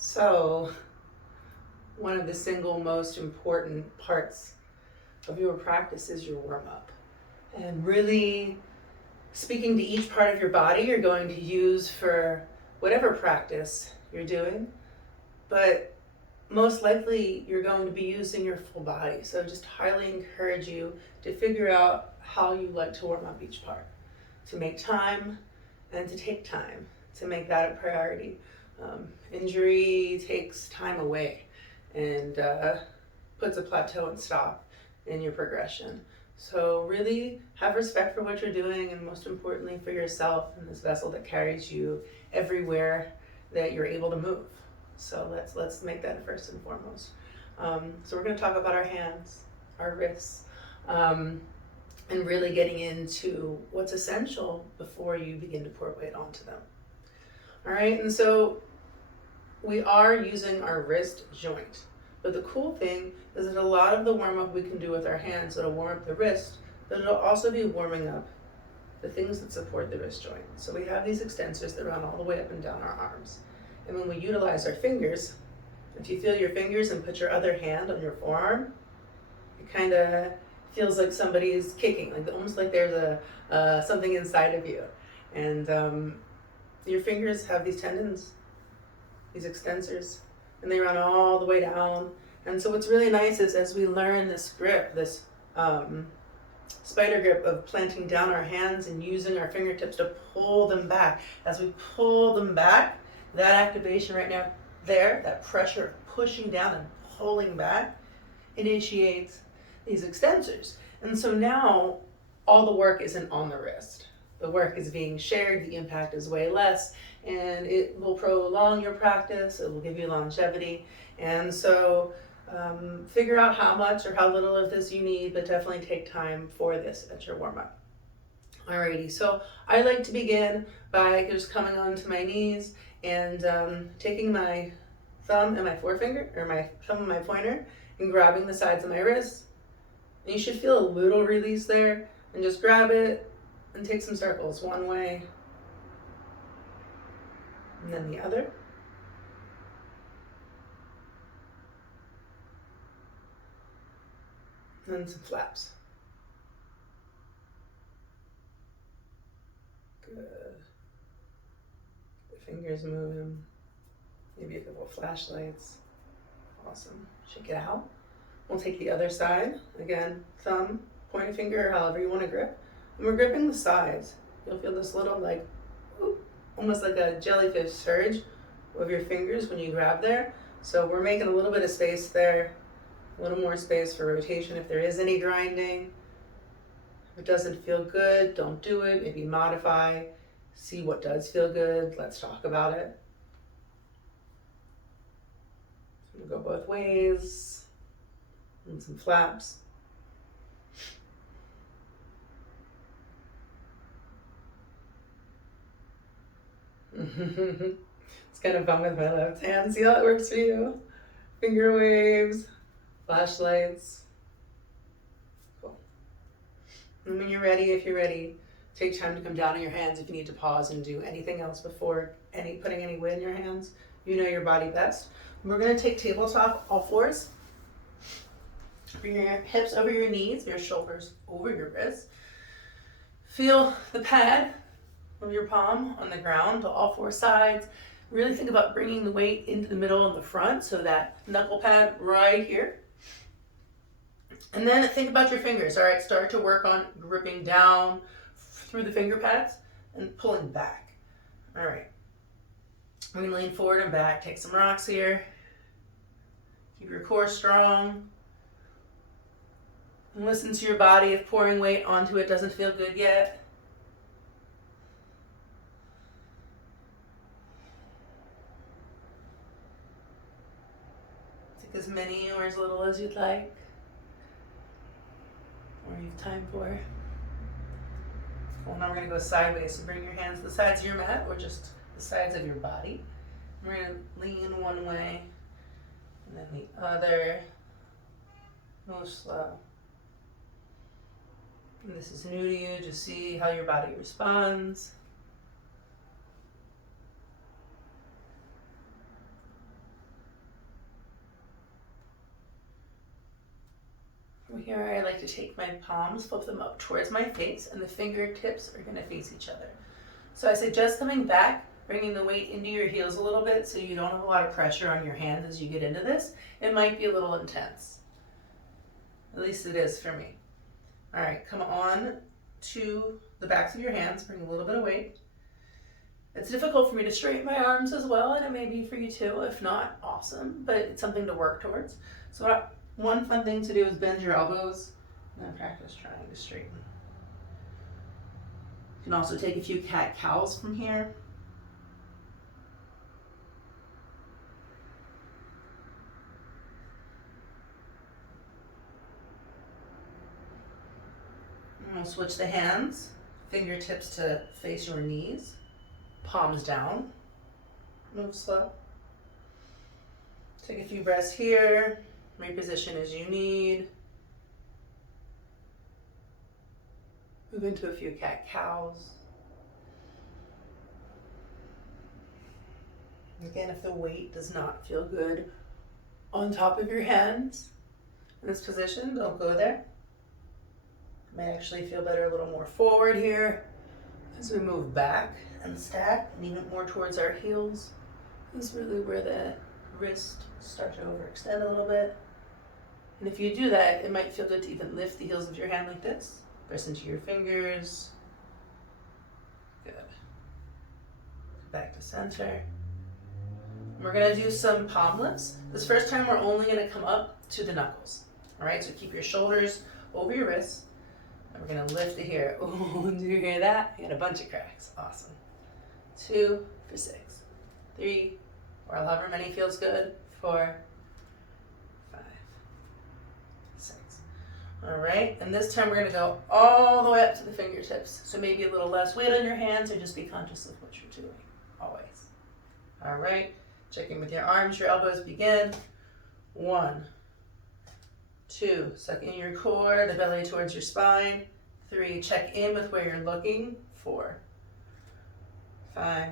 So, one of the single most important parts of your practice is your warm up. And really speaking to each part of your body you're going to use for whatever practice you're doing. But most likely you're going to be using your full body. So, just highly encourage you to figure out how you like to warm up each part, to make time and to take time to make that a priority. Injury takes time away and puts a plateau and stop in your progression. So really have respect for what you're doing, and most importantly for yourself and this vessel that carries you everywhere that you're able to move. So let's make that first and foremost. So we're going to talk about our hands, our wrists, and really getting into what's essential before you begin to pour weight onto them. All right, and so we are using our wrist joint. But the cool thing is that a lot of the warm up we can do with our hands, it'll warm up the wrist, but it'll also be warming up the things that support the wrist joint. So we have these extensors that run all the way up and down our arms. And when we utilize our fingers, if you feel your fingers and put your other hand on your forearm, it kind of feels like somebody is kicking, like almost like there's something inside of you. And your fingers have these tendons, these extensors, and they run all the way down. And so what's really nice is as we learn this grip, this spider grip of planting down our hands and using our fingertips to pull them back. As we pull them back, that activation right now there, that pressure of pushing down and pulling back, initiates these extensors. And so now all the work isn't on the wrist. The work is being shared, the impact is way less, and it will prolong your practice, it will give you longevity. And so figure out how much or how little of this you need, but definitely take time for this at your warm-up. Alrighty, so I like to begin by just coming onto my knees and taking my thumb and my forefinger, or my thumb and my pointer, and grabbing the sides of my wrists. And you should feel a little release there, and just grab it and take some circles, one way and then the other. And then some flaps. Good. The fingers moving. Maybe a couple of flashlights. Awesome. Shake it out. We'll take the other side. Again, thumb, pointer finger, however you want to grip. And we're gripping the sides. You'll feel this little almost like a jellyfish surge of your fingers when you grab there. So we're making a little bit of space there, a little more space for rotation if there is any grinding. If it doesn't feel good, don't do it. Maybe modify, see what does feel good. Let's talk about it. So we'll go both ways, and some flaps. It's kind of fun with my left hand. See how it works for you? Finger waves, flashlights. Cool. And when you're ready, if you're ready, take time to come down on your hands if you need to pause and do anything else before putting any weight in your hands. You know your body best. We're going to take tabletop, all fours. Bring your hips over your knees, your shoulders over your wrists. Feel the pad of your palm on the ground to all four sides. Really think about bringing the weight into the middle and the front, so that knuckle pad right here. And then think about your fingers. All right, start to work on gripping down through the finger pads and pulling back. All right, we're gonna lean forward and back. Take some rocks here. Keep your core strong. And listen to your body if pouring weight onto it doesn't feel good yet. Take as many or as little as you'd like, or you have time for. Cool, now we're going to go sideways. So bring your hands to the sides of your mat, or just the sides of your body. We're going to lean one way, and then the other. Move slow. And this is new to you, just see how your body responds. From here, I like to take my palms, flip them up towards my face, and the fingertips are gonna face each other. So I suggest coming back, bringing the weight into your heels a little bit so you don't have a lot of pressure on your hands as you get into this. It might be a little intense. At least it is for me. All right, come on to the backs of your hands, bring a little bit of weight. It's difficult for me to straighten my arms as well, and it may be for you too. If not, awesome, but it's something to work towards. So one fun thing to do is bend your elbows and then practice trying to straighten. You can also take a few cat-cows from here. And we'll switch the hands, fingertips to face your knees, palms down, move slow. Take a few breaths here, reposition as you need. Move into a few cat-cows. Again, if the weight does not feel good on top of your hands in this position, don't go there. It may actually feel better a little more forward here as we move back and stack and even more towards our heels. This is really where the wrists start to overextend a little bit. And if you do that, it might feel good to even lift the heels of your hand like this. Press into your fingers. Good. Back to center. We're gonna do some palm lifts. This first time we're only gonna come up to the knuckles. All right, so keep your shoulders over your wrists. And we're gonna lift it here. Oh, do you hear that? You got a bunch of cracks, awesome. 2 for 6, 3, or however many feels good, 4, 5, 6. All right, and this time we're gonna go all the way up to the fingertips. So maybe a little less weight on your hands, or just be conscious of what you're doing, always. All right, check in with your arms, your elbows begin. 1, 2, suck in your core, the belly towards your spine. 3, check in with where you're looking. 4, 5,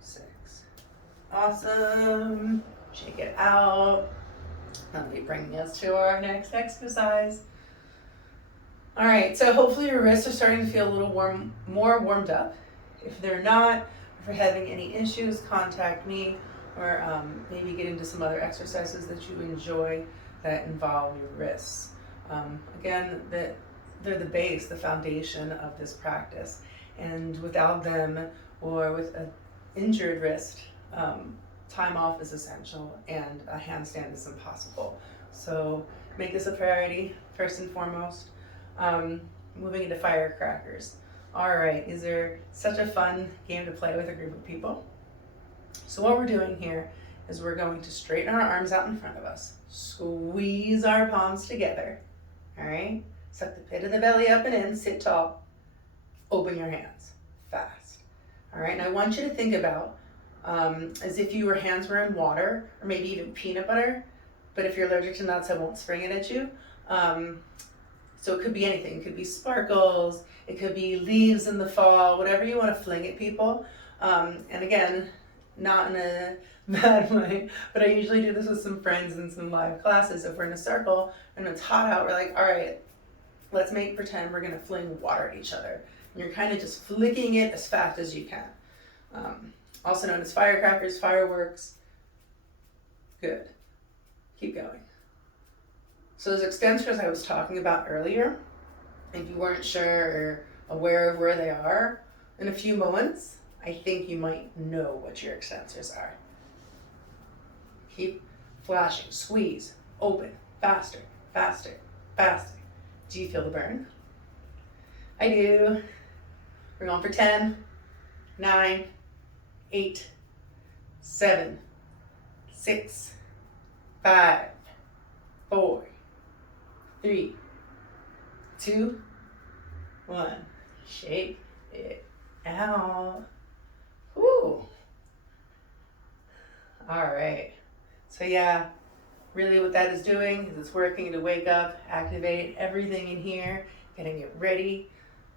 6. Awesome. Shake it out. That'll be bringing us to our next exercise. All right, so hopefully your wrists are starting to feel a little more warmed up. If they're not, if you're having any issues, contact me, or maybe get into some other exercises that you enjoy that involve your wrists. Again, they're the base, the foundation of this practice. And without them, or with an injured wrist, time off is essential, and a handstand is impossible. So make this a priority, first and foremost. Moving into firecrackers. All right, these are such a fun game to play with a group of people. So what we're doing here is we're going to straighten our arms out in front of us, squeeze our palms together, all right? Suck the pit of the belly up and in, sit tall, open your hands, fast. All right, and I want you to think about as if your hands were in water, or maybe even peanut butter, but if you're allergic to nuts, I won't spring it at you. So it could be anything. It could be sparkles, it could be leaves in the fall, whatever you want to fling at people. And again, not in a bad way, but I usually do this with some friends in some live classes. If we're in a circle and it's hot out, we're like, all right, let's pretend we're gonna fling water at each other. And you're kind of just flicking it as fast as you can. Also known as firecrackers, fireworks. Good. Keep going. So those extensors I was talking about earlier, if you weren't sure or aware of where they are, in a few moments, I think you might know what your extensors are. Keep flashing, squeeze, open, faster, faster, faster. Do you feel the burn? I do. We're going for 10, 9, 8, 7, 6, 5, 4, 3, 2, 1. Shake it out. Woo. All right. So yeah, really what that is doing is it's working to wake up, activate everything in here, getting it ready.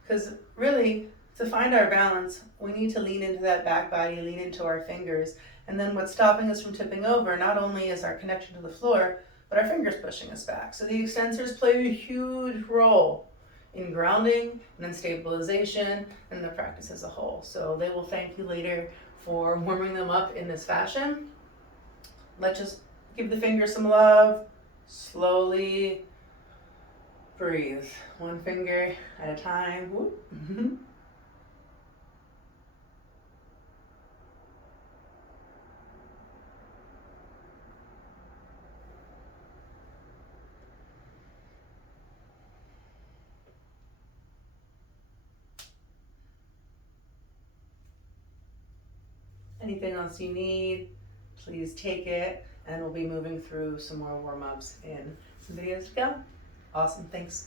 Because really, to find our balance, we need to lean into that back body, lean into our fingers. And then what's stopping us from tipping over not only is our connection to the floor, but our fingers pushing us back. So the extensors play a huge role in grounding and then stabilization and the practice as a whole. So they will thank you later for warming them up in this fashion. Let's just give the fingers some love. Slowly breathe. One finger at a time. Whoop. Anything else you need, please take it, and we'll be moving through some more warm-ups in some videos to come. Awesome, thanks.